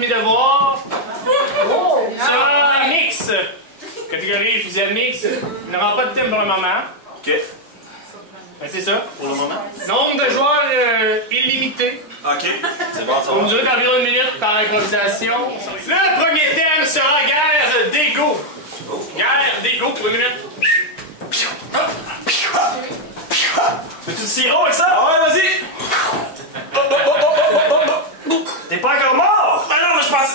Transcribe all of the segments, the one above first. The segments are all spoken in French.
mes devoirs. Sera un mix. Catégorie fusillade mix. Il n'aura pas de thème pour le moment. OK. Ben, c'est ça. Pour le moment. Nombre de joueurs illimité. OK. C'est bon, ça Pour une va. durée d'environ 1 minute par improvisation. Le premier thème sera guerre d'ego. Guerre d'ego pour 1 minute. Veux-tu du sirop avec ça? Ah ouais, vas-y! T'es pas encore mort? Ah non, mais je pense...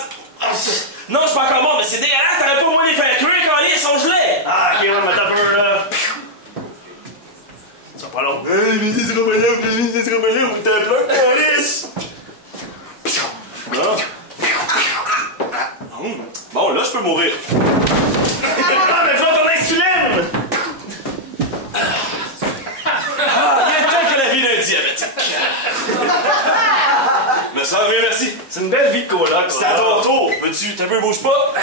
Non, je suis pas encore mort, mais c'est dégueulasse, t'aurais pas au moins les faire cuire quand ils sont gelés! Ah, ok, on va mettre un peu là. Ça va pas long. Mais c'est trop malin, vous t'as plein de calice! Bon, là, je peux mourir. Ah, mais faut ton insuline! Ah, il y a le temps que la vie d'un diabétique. Mais ça va bien, merci. C'est une belle vie de coloc. C'est à ton tour. Veux-tu, t'as peu, bouge pas.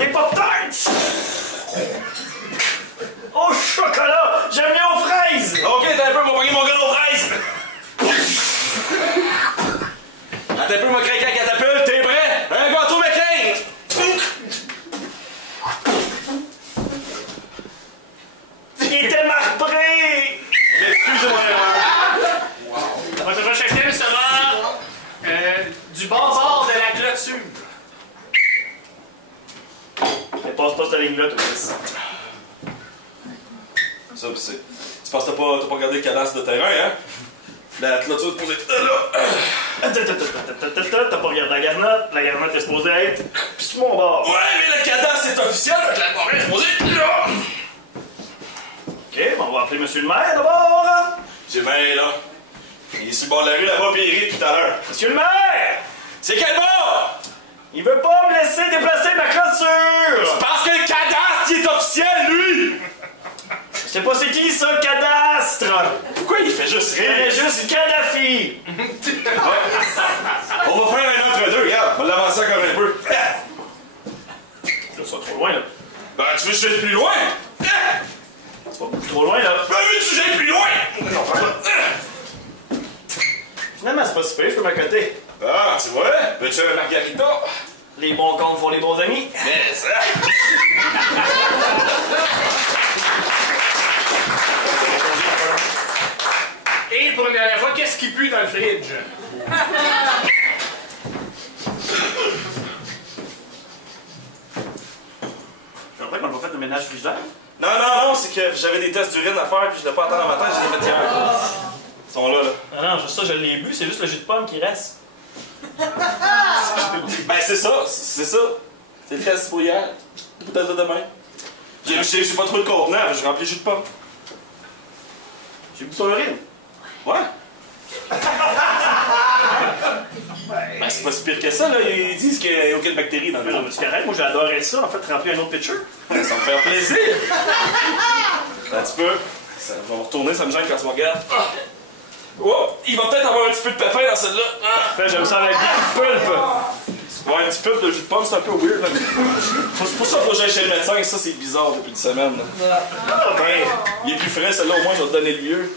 Et Pop-Tarts! Au chocolat! J'aime bien aux fraises! Ok, t'as un peu, m'a pogné mon gars aux fraises! Attends un peu, m'a craqué la catapulte, t'es prêt? Un gâteau McCain! Il était marbré! Excusez-moi. Votre prochain thème sera du bord de la clôture. Mais passe pas cette ligne-là, toi. Ça, c'est... Tu penses que t'as pas regardé le cadastre de terrain, hein? La clôture est supposée être là. T'as pas regardé la garnotte est supposée être sur mon bord. Ouais, mais le cadastre est officiel, donc la forêt est supposée être là. Ok, bon, on va appeler Monsieur le maire d'abord. Monsieur le maire, là. Il est sur le bord de la rue là-bas, puis il rit tout à l'heure. Monsieur le maire! C'est quel bord? Il veut pas me laisser déplacer ma clôture! C'est parce que le cadastre, il est officiel, lui! Je sais pas c'est qui ça, le cadastre! Pourquoi il fait juste rire? Il fait juste Kadhafi! On va faire un entre deux, regarde, on va l'avancer encore un peu. Là, ça va trop loin, là. Ben, tu veux que je j'aille plus loin? C'est pas beaucoup trop loin, là. Ben, veux-tu que j'aille plus loin? Non, pas là. Finalement, c'est pas super, je peux m'accoter. Ah, tu vois? Veux-tu un margarita? Les bons comptes font les bons amis. Mais ça... Et pour une dernière fois, qu'est-ce qui pue dans le fridge? Je crois qu'on n'a pas fait de ménage frigidaire. Non, c'est que j'avais des tests d'urine à faire puis je l'ai pas attendu à matin, je les ai fait hier. Ils sont là, là. Ah non, juste ça, je l'ai bu, c'est juste le jus de pomme qui reste. Ben, c'est ça. C'est le test pour hier. Peut-être de demain. J'ai pas trouvé le contenant, j'ai rempli le jus de pomme. J'ai bu ton urine. Ouais. Ben, c'est pas si pire que ça, là. Ils disent qu'il n'y a aucune bactérie dans le l'eau. C'est correct, moi j'adorais ça, en fait, remplir un autre pitcher. Ça me fait plaisir. Un petit peu. Ça va retourner, ça me gêne quand tu me regardes. Oh, il va peut-être avoir un petit peu de pépin dans celle-là. Parfait, j'aime ça avec beaucoup de pulpe. Ouais, un petit peu de jus de pomme, c'est un peu weird. Là. C'est pour ça qu'il faut que j'aille chez le médecin, et ça c'est bizarre depuis une semaine. Ben, il est plus frais, celui-là au moins je vais te donner le lieu.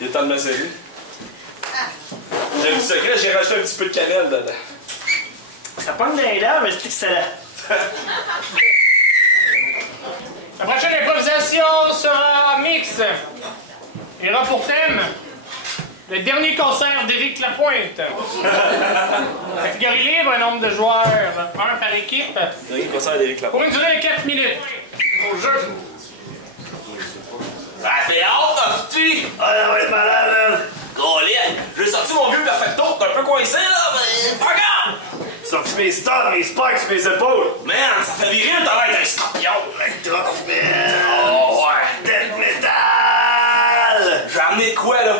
Il est temps de m'essayer. J'ai un secret, j'ai rajouté un petit peu de cannelle dedans. Ça pogne dans les dents, mais c'est excellent. La prochaine improvisation sera mix. Il y aura pour thème le dernier concert d'Éric Lapointe. Catégorie libre, un nombre de joueurs, un par équipe. Dernier concert d'Éric Lapointe. Pour une durée de 4 minutes. Au jeu. Ça fait hâte, petit! Ah, ça va être malade, là! Colin! J'ai sorti mon vieux Perfecto, t'es un peu coincé, là, mais pas grave! Sorti mes studs, mes spikes, mes épaules! Man, ça fait viril, t'as l'air d'un scorpion! Tough, man! Oh, ouais! Death metal! J'ai amené de quoi, là?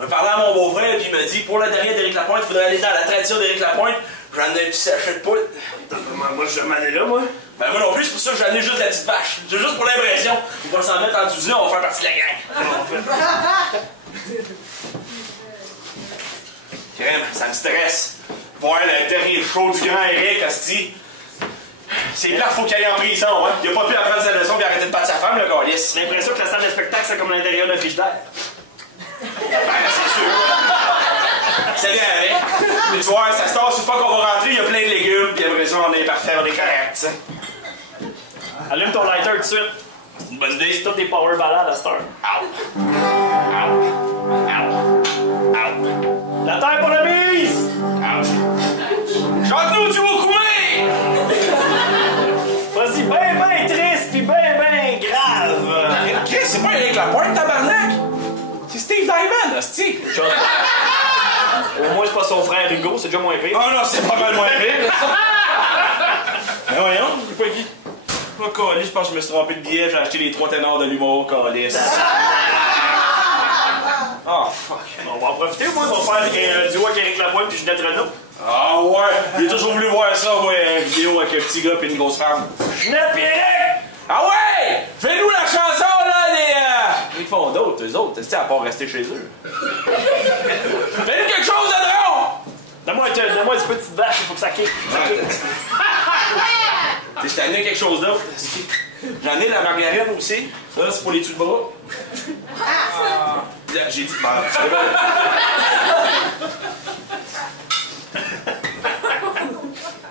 J'ai parlé à mon beau-frère, puis il m'a dit, pour le dernier d'Éric Lapointe, il faudrait aller dans la tradition d'Éric Lapointe. J'ai amené un petit sachet de poudre. Moi, je vais m'en aller là, moi? Ben, moi non plus, c'est pour ça que j'ai amené juste la petite vache. C'est juste pour l'impression. On va s'en mettre en douzaine, on va faire partie de la gang. Crème, ça me stresse. Voir le dernier show du grand Eric, asti. C'est là qu'il faut qu'il aille en prison, hein. Il a pas pu apprendre sa leçon et arrêter de battre sa femme, le gars. J'ai l'impression que la salle de spectacle, c'est comme l'intérieur d'un frigidaire. Ben, c'est sûr. Ça vient avec. Mais tu vois, ça se tasse une fois qu'on va rentrer, il y a plein de légumes, puis après ça, on est parfait, on est correct, t'sais. Allume ton lighter tout de suite. C'est une bonne idée. C'est toutes des power ballades à cette heure. La terre pour la mise! Chante-nous du Wokoumé! Vas-y, ben triste pis ben grave! Chris, c'est pas Éric Lapointe, tabarnak! C'est Steve Diamond, hostie! Au moins, c'est pas son frère Hugo, c'est déjà moins pire. Oh non, c'est pas mal moins pire! Mais voyons, j'ai pas qui. Oh, Calis, je pense que je me suis trompé de billet, j'ai acheté les 3 ténors de l'humour, Calis. Oh, fuck. On va en profiter, moi, on va faire un duo avec Éric Lapointe puis Ginette Renault. Ah ouais, j'ai toujours voulu voir ça, moi, une vidéo avec un petit gars et une grosse femme. Ginette pis Éric! Ah ouais! Fais-nous la chanson, là, des... Ils font d'autres, eux autres, c'est à part rester chez eux. Fais-nous quelque chose de drôle! Donne-moi une petite vache, il faut que ça kick. Je t'ai amené quelque chose d'autre. J'en ai la margarine aussi. Ça, c'est pour les dessous de bras. J'ai dit... Bah, c'est bon.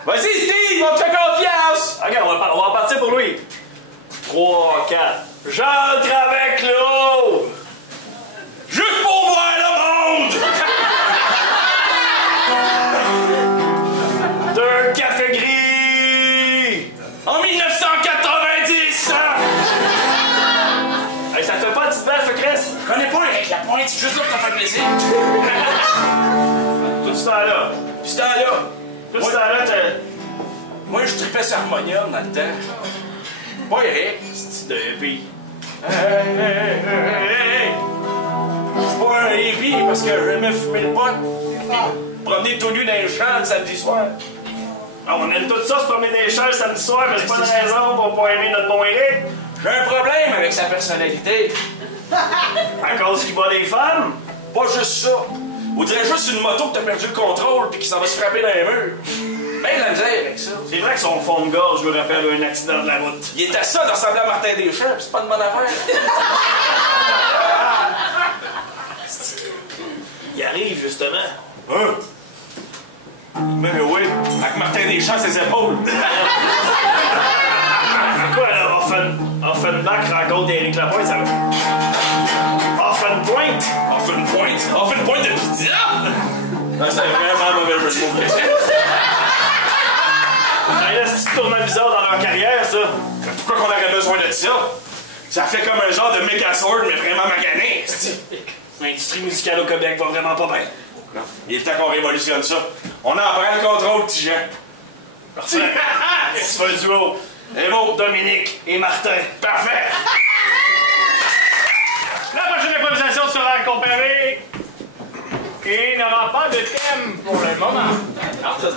Vas-y, Steve, on te fait confiance! Ok, on va en partir pour lui. 3, 4. J'entre avec l'eau! Juste pour voir le monde! 2 cafés gris! En 1990! Hey, ça te fait pas une petite vache, ça, Chris? Je connais pas Éric Lapointe, c'est juste là que t'as fait plaisir. Tout ce temps-là. Puis ce temps-là, Tout ce temps-là, moi je tripais sur Harmonium dans le temps. Pas Éric, c'est de hippie. hey. C'est pas un hippie parce que j'aimais fumer le pot. Promener tout nu dans les champs le samedi soir. Ah, on aime tout ça, se promener des champs le samedi soir, mais c'est pas une raison pour pas aimer notre bon Éric. J'ai un problème avec sa personnalité. À cause qu'il bat des femmes? Pas juste ça. On dirait juste une moto que t'as perdu le contrôle puis qui s'en va se frapper dans les murs. Ben la misère avec ça. C'est vrai que son fond de gorge me rappelle un accident de la route. Il était ça de ressembler à Martin Deschamps, pis c'est pas de bonne affaire. Il arrive, justement. Hein? Mais oui, avec Martin Deschamps ses épaules. C'est quoi, là? Offenbach rencontre Éric Lapointe, ça va? Offenpoint? Offenpoint de pizza? Non, c'est vraiment mauvais jeu de mots. Là, c'est tournant bizarre dans leur carrière, ça. Pourquoi qu'on aurait besoin de ça? Ça fait comme un genre de Megazord, mais vraiment magané. L'industrie musicale au Québec va vraiment pas bien. Non, il est temps qu'on révolutionne ça. On en prend le contrôle, petit Jean. Parfait. C'est un duo. Et bon, Dominique et Martin. parfait! La prochaine improvisation sera comparée et n'aura pas de thème pour le moment.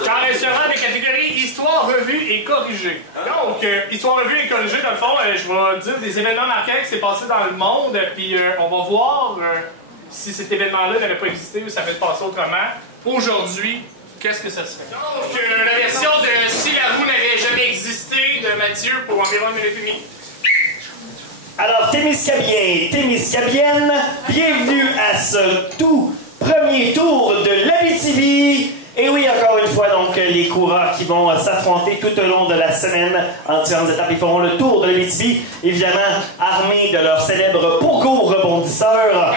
Car elle sera des catégories histoire, revue et corrigée. Donc, histoire, revue et corrigée, dans le fond, je vais dire des événements marquants qui s'est passé dans le monde, puis on va voir si cet événement-là n'avait pas existé ou ça avait passé autrement. Aujourd'hui, qu'est-ce que ça serait? Donc, la version de Si la roue n'avait jamais existé de Mathieu pour environ 1 minute et demie. Alors, Témiscabienne, bienvenue à ce tout premier tour de l'Abitibi. Et oui, encore une fois, donc, les coureurs qui vont s'affronter tout au long de la semaine en différentes étapes, ils feront le tour de l'Abitibi, évidemment, armés de leur célèbre pourcours rebondisseur.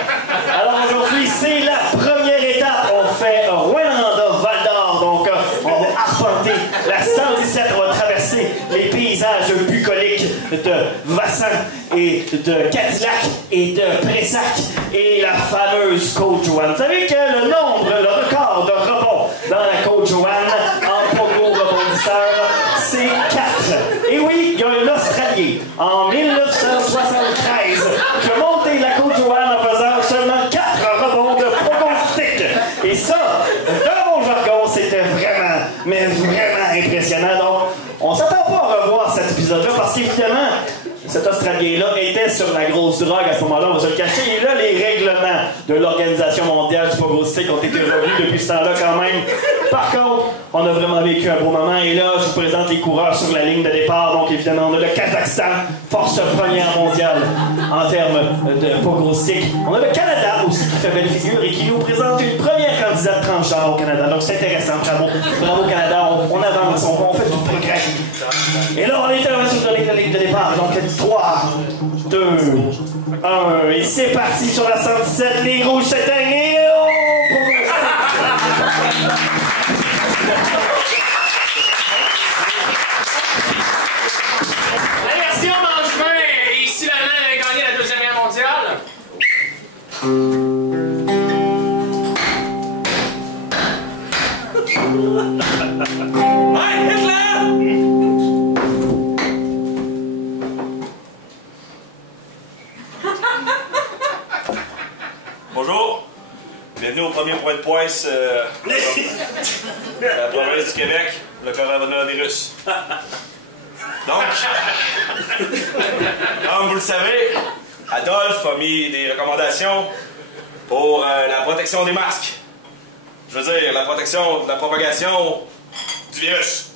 Alors aujourd'hui, c'est la première étape. On fait Rouyn-Noranda-Val-d'Or, donc on va arpenter la 117, on va traverser les paysages bucoliques de Vassan et de Cadillac et de Pressac et la fameuse Côte-Joanne. Vous savez que le record de rebond dans la Côte-Joanne en pourcours rebondisseur, c'est 4. Et oui, il y a un Australien en 1973 qui a monté la Côte-Joanne en faisant seulement 4 rebonds de pronostic. Et ça, dans mon jargon, c'était vraiment, mais vraiment impressionnant. Donc, on s'attend pas à revoir cet épisode-là parce qu'évidemment, cet Australien-là était sur la grosse drogue à ce moment-là, on va se le cacher. Et là, les règlements de l'Organisation mondiale du pogo stick ont été revus depuis ce temps-là quand même. Par contre, on a vraiment vécu un beau moment. Et là, je vous présente les coureurs sur la ligne de départ. Donc évidemment, on a le Kazakhstan, force première mondiale en termes de pogo stick. On a le Canada aussi qui fait belle figure et qui nous présente une première candidate transgenre au Canada. Donc c'est intéressant, bravo. Bravo Canada, on avance, on fait du progrès. Et là, on est sur la ligne de départ. Donc 3, 2, 1, et c'est parti sur la 117. Les rouges s'éteignent et La version Manchemin est ici l'Allemagne avait gagné la Deuxième Guerre mondiale. Hey, Hitler! Bonjour, bienvenue au premier point de pointe la province du Québec, le coronavirus. Donc, comme vous le savez, Adolphe a mis des recommandations pour la protection des masques. Je veux dire, la protection de la propagation du virus.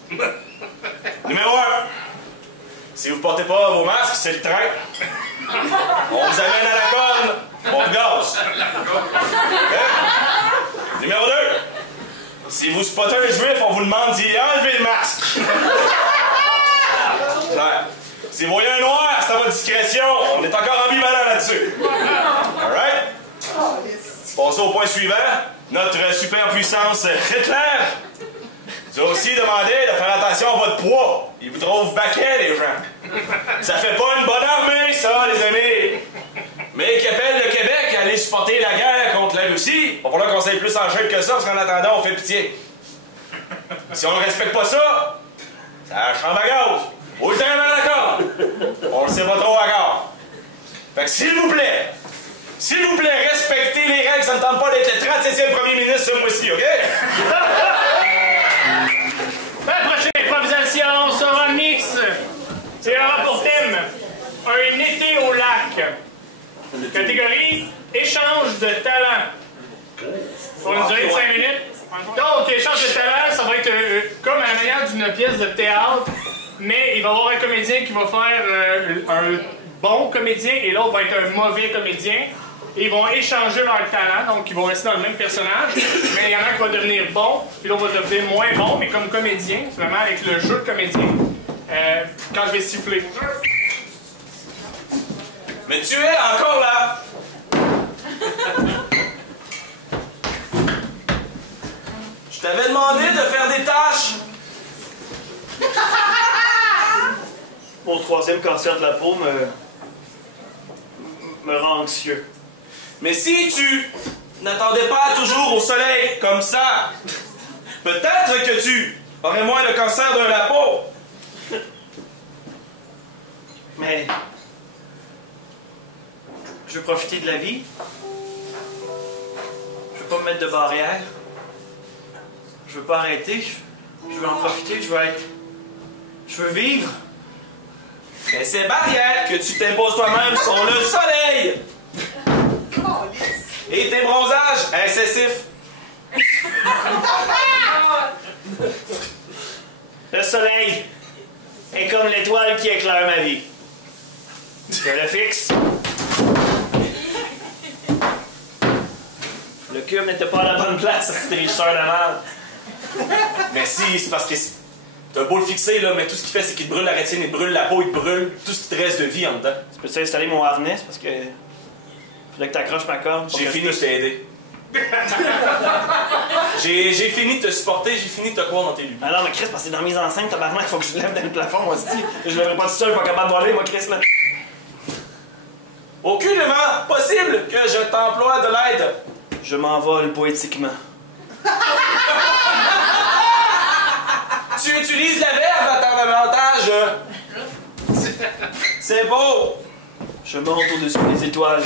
Numéro 1. Si vous ne portez pas vos masques, c'est le train. On vous amène à la corne, on vous gaz. Okay? Numéro 2. Si vous spottez un juif, on vous demande d'y enlever le masque. Ouais. Si vous voyez un noir, c'est à votre discrétion. On est encore ambivalent là-dessus. Alright? Passons au point suivant. Notre superpuissance Hitler vous a aussi demandé de faire attention à votre poids. Il vous trouve baquet, les gens. Ça fait pas une bonne armée, ça, les amis. Mais qui appelle le Québec à aller supporter la guerre contre la Russie, il va falloir qu'on s'aille plus en shape que ça, parce qu'en attendant, on fait pitié. Si on ne respecte pas ça, ça chambre à gaz. Ou le train dans la corde. On le sait pas trop encore. Fait que s'il vous plaît, respectez les règles, ça ne tente pas d'être le 37e premier ministre ce mois-ci, OK? La prochaine improvisation sera un mix. C'est aura pour thème un été au lac. Catégorie échange de talent. Pour une durée de 5 minutes. Donc, échange de talent, ça va être comme à la manière d'une pièce de théâtre, mais il va y avoir un comédien qui va faire un bon comédien et l'autre va être un mauvais comédien. Et ils vont échanger leur talent, donc ils vont rester dans le même personnage, mais il y en a un qui va devenir bon, puis l'autre va devenir moins bon, mais comme comédien, vraiment avec le jeu de comédien, quand je vais siffler. Mais tu es encore là! Je t'avais demandé de faire des tâches! mon troisième cancer de la peau me rend anxieux. Mais si tu n'attendais pas toujours au soleil comme ça, peut-être que tu aurais moins de cancer de la peau. Mais je veux profiter de la vie. Je veux pas me mettre de barrière. Je veux pas arrêter. Je veux en profiter. Je veux vivre. Mais ces barrières que tu t'imposes toi-même sont le soleil. Et tes bronzages incessifs. Le soleil est comme l'étoile qui éclaire ma vie. Je le fixe. Le cube n'était pas à la bonne place, c'était tricheur de merde. Mais si, c'est parce que t'as beau le fixer, là, mais tout ce qu'il fait, c'est qu'il te brûle la rétine, il te brûle la peau, il te brûle tout ce qui te reste de vie en dedans. Tu peux-tu installer mon harnais? Parce que faudrait que t'accroches ma corde. J'ai fini de t'aider. J'ai fini de te supporter, j'ai fini de te croire dans tes lubies. Ah non, mais Chris, parce que c'est dans la mise en scène, tabarnak, il faut que je lève dans le plafond, moi, aussi. Je lèverai pas tout seul, pas capable de voler, moi, Chris, là. Aucunement possible que je t'emploie de l'aide. Je m'envole poétiquement. Tu utilises la verbe à ton avantage. C'est beau. Je monte au-dessus des étoiles.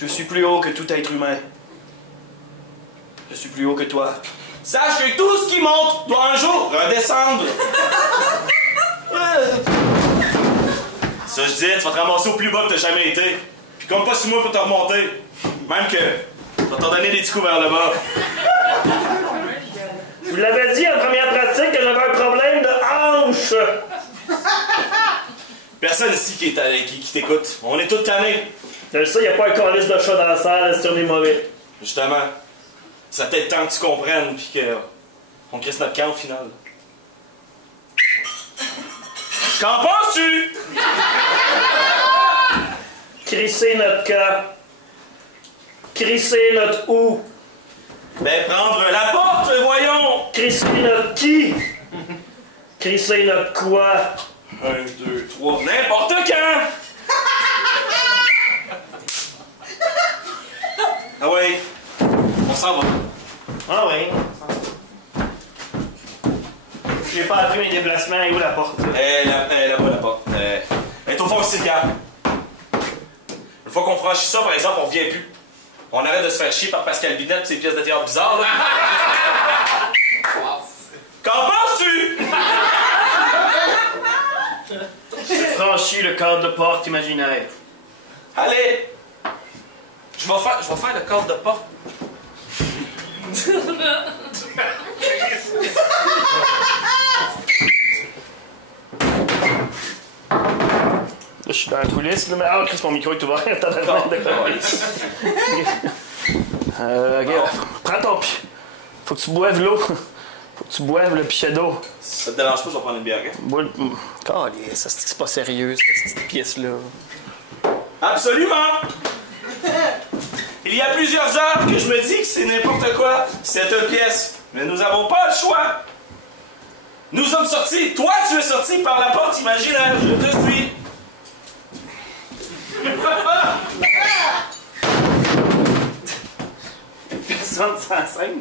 Je suis plus haut que tout être humain. Je suis plus haut que toi. Sache que tout ce qui monte doit un jour redescendre. Ça, je disais, tu vas te ramasser au plus bas que t'as jamais été. Puis compte pas sur moi pour te remonter. Même que je vais t'en donner des petits coups vers le bas. Je vous l'avais dit en première pratique que j'avais un problème de hanche. Personne ici qui t'écoute. On est tous tannés. C'est ça, il n'y a pas un calice de chat dans la salle si on est mauvais. Justement. Ça peut être temps que tu comprennes, puis qu'on crisse notre camp au final. Qu'en penses-tu? Crisser notre camp. Crisser notre où? Ben, prendre la porte, voyons! Crisser notre qui? Crisser notre quoi? 1, 2, 3, n'importe quand! Ah ouais, on s'en va. Ah oui. J'ai pas appris mes déplacements. Et où la porte? Là-bas, la porte. Elle est au fond ici, regarde. Une fois qu'on franchit ça, par exemple, on revient plus. On arrête de se faire chier par Pascal Binette et ses pièces de théâtre bizarres, là. Qu'en penses-tu? J'ai franchi le cadre de porte imaginaire. Allez! Je vais faire le cadre de porte. Là, je suis dans la coulisse, là, mais ah, Chris, mon micro est ouvert. T'as de regarde, prends ton pied. Faut que tu boives l'eau. Faut que tu boives le pichet d'eau. Ça te dérange pas, je vais prendre une bière, hein? Bois le... ça c'est pas sérieux, cette petite pièce-là. Absolument! Il y a plusieurs heures que je me dis que c'est n'importe quoi, cette pièce. Mais nous n'avons pas le choix. Nous sommes sortis. Toi, tu es sorti par la porte imaginaire. Je te suis. Personne s'enseigne.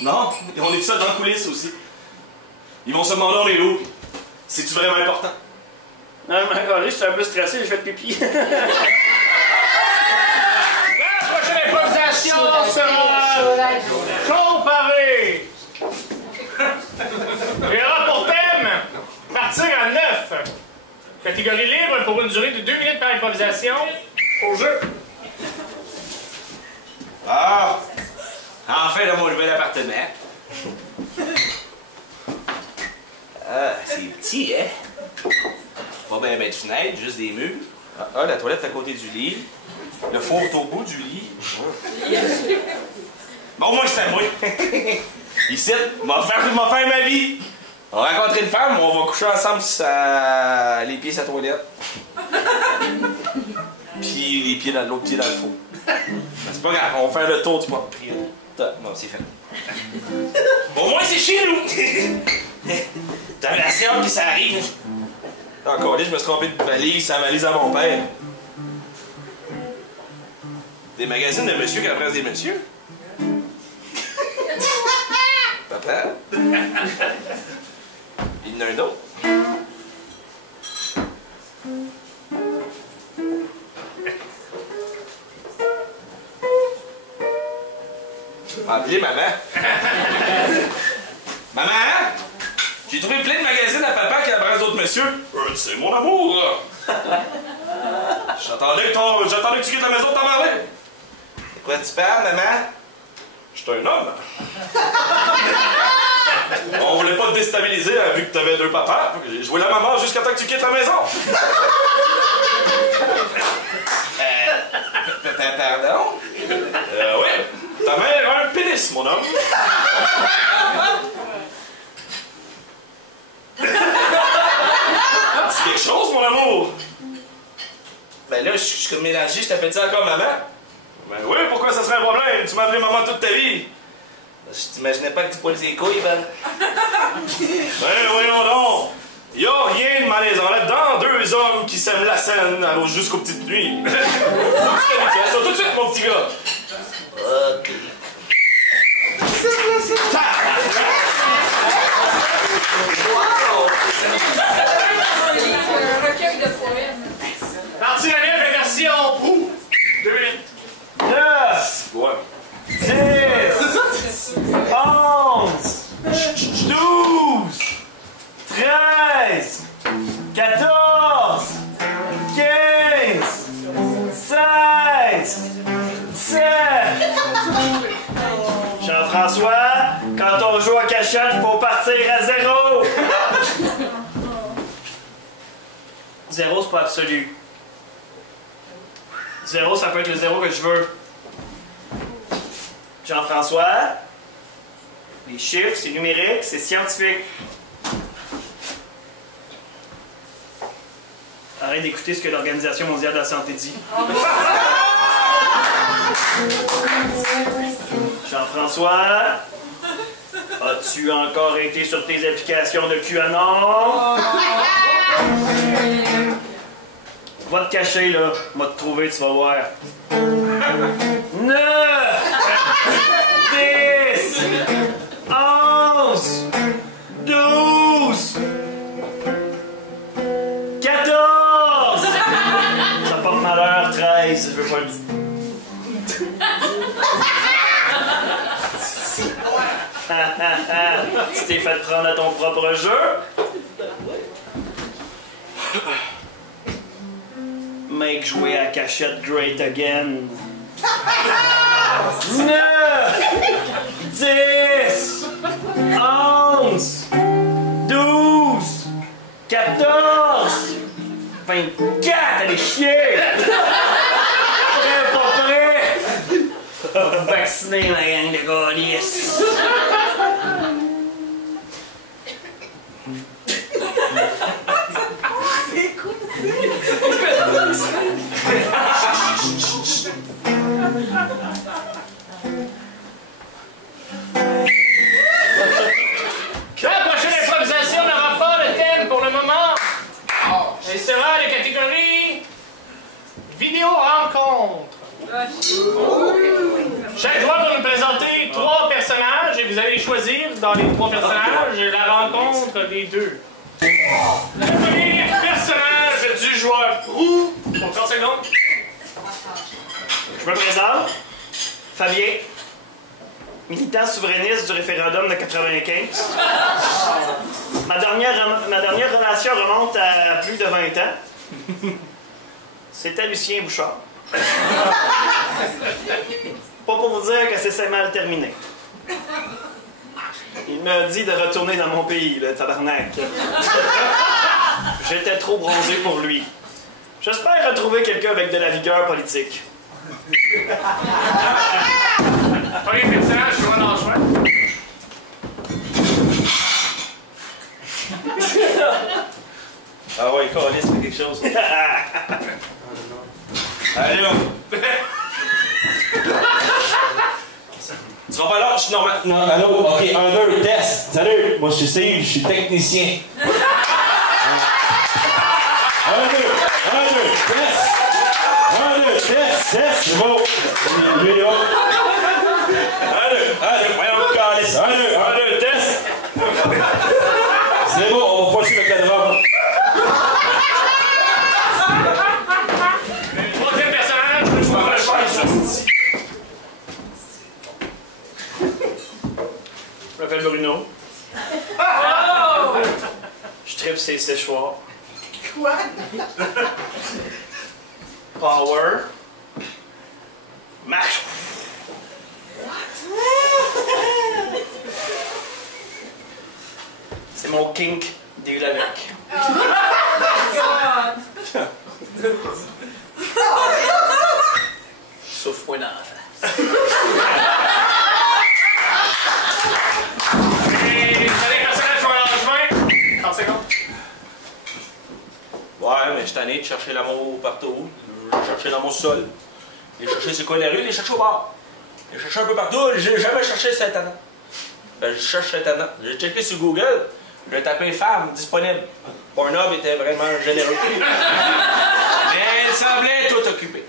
Non, et on est tout seul dans la coulisse aussi. Ils vont se demander on est où. C'est-tu vraiment important? Non, mais regardez, je suis un peu stressé, j'ai fait pipi. La prochaine improvisation sera comparée. Il y aura pour thème partir à 9. Catégorie libre pour une durée de 2 minutes par improvisation. Au jeu. Ah! Enfin, dans mon nouvel appartement. Ah, c'est petit, hein? Pas bien de fenêtre, juste des murs. Ah, la toilette à côté du lit. Le four est au bout du lit. Bon, moi, c'est à moi. Ici, m'a faire ma vie. On va rencontrer une femme, on va coucher ensemble sur les pieds sur la toilette. Puis les pieds dans l'autre pied dans le four. C'est pas grave, on va faire le tour du pot. Bon, c'est fait. Au moins, c'est chez nous! T'avais assez hâte que ça arrive. Encore là, je me suis trompé de valise, c'est la valise à mon père. Des magazines de monsieur qui adressent des messieurs. Papa? Il y en a un autre. Appelez maman. Maman? J'ai trouvé plein de magazines à papa qui adressent d'autres messieurs. C'est mon amour. J'attendais que tu quittes la maison de ta mère. De quoi tu parles, maman? Je suis un homme. On voulait pas te déstabiliser hein, vu que t'avais 2 papas. J'ai joué la maman jusqu'à temps que tu quittes la maison. Pardon? Oui. Ta mère a un pénis, mon homme. C'est quelque chose, mon amour. Ben là, je suis comme mélangé, je t'appelle ça encore maman. Ben oui, pourquoi ça serait un problème? Tu m'as appelé maman toute ta vie. Je t'imaginais pas que tu poils les couilles, ben. Ben voyons donc. Y'a rien de malaisant là-dedans. 2 hommes qui sèment la scène jusqu'aux petites nuits. Tu fais ça tout de suite, mon petit gars. Ok. Partie la libre, version pou. 2 minutes. 9, Ouais. 10, 11, 12, 13, 14, 0, c'est pas absolu. 0, ça peut être le 0 que je veux. Jean-François, les chiffres, c'est numérique, c'est scientifique. Arrête d'écouter ce que l'Organisation mondiale de la santé dit. Jean-François, as-tu encore été sur tes applications de QAnon? Va te cacher là, va te trouver, tu vas voir. 9, 10, 11, 12, 14. Ça porte malheur, 13, je veux pas le dire. Tu t'es fait prendre à ton propre jeu. Make jouer à cachette great again. 9, 10, 11, 12, 14, 24, allez chier! Prêt, pas prêt? Vacciner la gang de gaulistes. La prochaine improvisation n'aura pas de thème pour le moment. Elle sera la catégorie vidéo rencontre. Chaque joueur va nous présenter 3 personnages et vous allez choisir dans les 3 personnages la rencontre des 2. Le premier personnage du joueur pour 30 secondes. Je me présente, Fabien, militant souverainiste du référendum de 95. Ma dernière relation remonte à plus de 20 ans. C'était Lucien Bouchard. Pas pour vous dire que c'est mal terminé. Il m'a dit de retourner dans mon pays, le tabarnak. J'étais trop bronzé pour lui. J'espère retrouver quelqu'un avec de la vigueur politique. Premier personnage, je vois l'enchouette. Ah ouais, câlisse, c'est quelque chose. Allô? Tu vas pas là, je suis normal. Non, allô? Ok, 1, 2, test. Salut, moi je suis Steve, je suis technicien. 1, 2, test. 1, 2, test, c'est bon. Lui là. 1, 2, voyons, câlisse. 1, 2, test. C'est bon, on va passer le cadran. Troisième personnage, je vois le choix. Je m'appelle Bruno. Je tripe ses séchoirs. Quoi? Power. Max. C'est mon kink deal avec. Souffle-moi dans la face. Ouais, mais je suis tanné de chercher l'amour partout. Je chercher dans mon sol. J'ai cherché c'est quoi la rue, j'ai cherché au bar. J'ai cherché un peu partout, j'ai jamais cherché Saint-Anna. Ben, je cherche Saint-Anna. J'ai checké sur Google, j'ai tapé femme disponible. Pornhub était vraiment généreux. Mais il semblait tout occupé.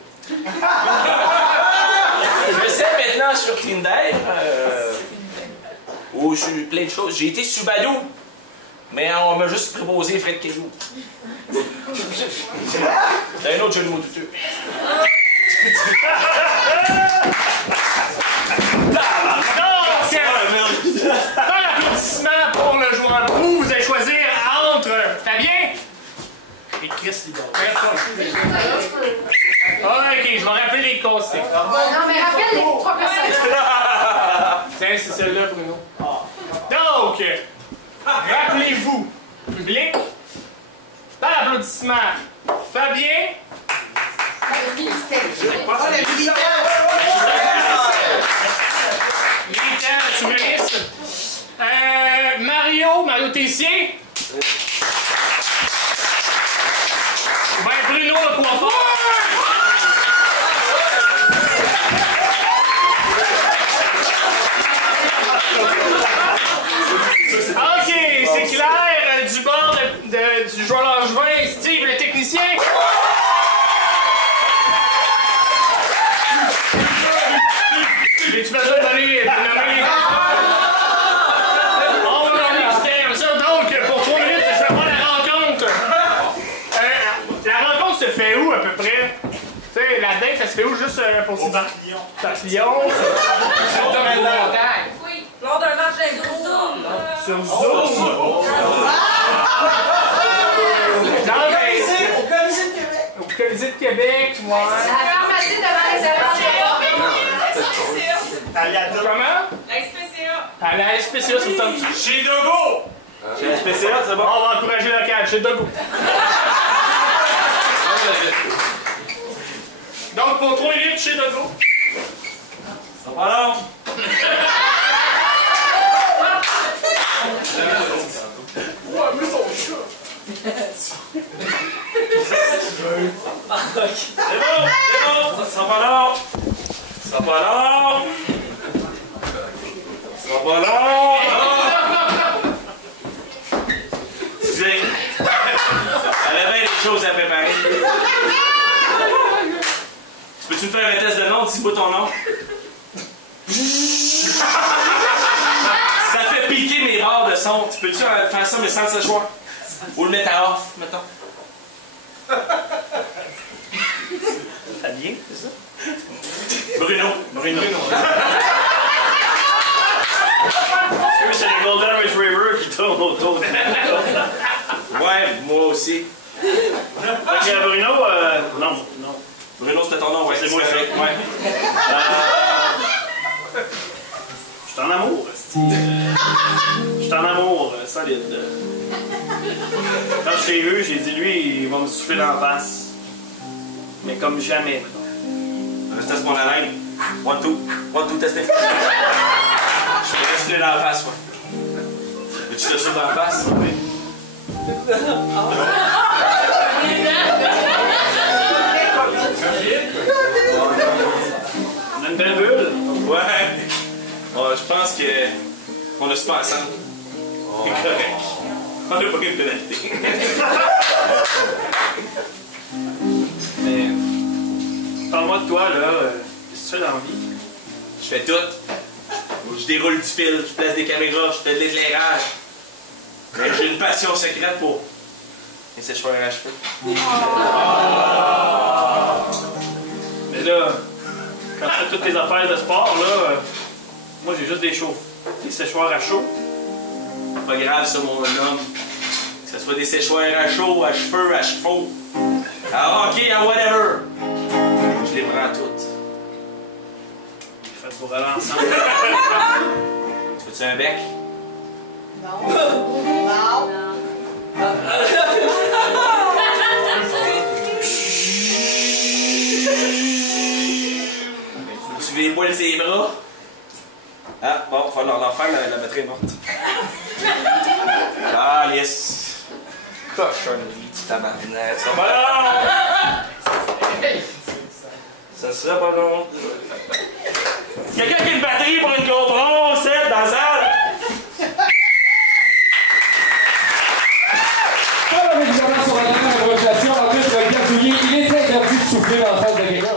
Je sais maintenant sur Tinder, où je suis plein de choses. J'ai été sur Badoo, mais on m'a juste proposé Fred Kérou. C'est un autre jeu de mots douteux. Dans l'applaudissement pour le joueur roux, vous allez choisir entre Fabien et Chris Lidon. Ok, je vais rappeler les consignes. Non, mais rappelle les 3 personnes. Tiens, c'est celle-là, Bruno. Donc, rappelez-vous, public, dans l'applaudissement bien? Le militaire. Militaire, souverainiste. Mario Tessier. Ben, Bruno le coiffeur. Ok, c'est clair. Du bord du joueur langevin, Steve le technicien. J'ai-tu besoin d'aller nommer? Oh non, c'était ça. Donc, pour 3 minutes, je vais faire la rencontre. La rencontre se fait où, à peu près? Tu sais, la date, ça se fait où, juste pour ces Papillon. Papillon. Oui. Lors d'un match d'un gros. Sur Zoom. Au Colisée de Québec. Au Colisée de Québec, ouais. La pharmacie devant les Comment? La SPCA. À la SPCA, c'est le temps dessus. Chez Dogo! Chez la spéciale, c'est bon? On va encourager le local, chez Dogo. Donc, pour 3 minutes, chez Dogo. Ça va long! C'est bon! Ça va long! Ça va long! Ça va long! Excusez. Elle avait bien des choses à préparer. Tu peux-tu me faire un test de nom? Dis-moi ton nom. Ça fait piquer mes barres de son. Tu peux-tu faire ça mais sans le séchoir? Ou le mettre à off, mettons. Fabien, c'est ça? Bruno. C'est le Golden Retriever qui tourne autour. Ouais, moi aussi. Ok, Bruno, non. Bruno, c'était ton nom, ouais. C'est moi, ça. Ouais. Je suis en amour, je suis en amour, solide. Quand je t'ai vu, j'ai dit, lui, il va me souffler dans la face. Mais comme jamais, mettons. Je teste mon haleine. 1, 2, tester. Je peux respirer dans la face, ouais. Veux-tu te souffler dans la face? Oui. On a une belle bulle. Ouais. Je pense qu'on a super ensemble. C'est correct. On n'a pas eu de pénalité. Mais, parle-moi de toi, là. Qu'est-ce que tu fais dans la vie? Je fais tout. Je déroule du fil, je place des caméras, je fais de l'éclairage. Mais j'ai une passion secrète pour les séchoirs à cheveux. Mais là, quand tu fais toutes tes affaires de sport, là, moi j'ai juste des séchoirs à chaud. Pas grave ça mon homme. Que ce soit des séchoirs à chaud, à cheveux, à chevaux, à hockey, à whatever. Je les prends toutes. Fait pour aller ensemble. Tu veux-tu un bec? Non. Tu veux les poils ses bras? Ah, bon, il va falloir leur faire, la batterie est morte. Ah, yes. Cochonnerie, tu tabarnak. Ça va pas long! Ça sera pas long. Quelqu'un qui a une batterie pour une GoPro, c'est dans la salle? Comme avec sur la dernière improvisation, en plus, il est interdit de souffler dans la face de quelqu'un.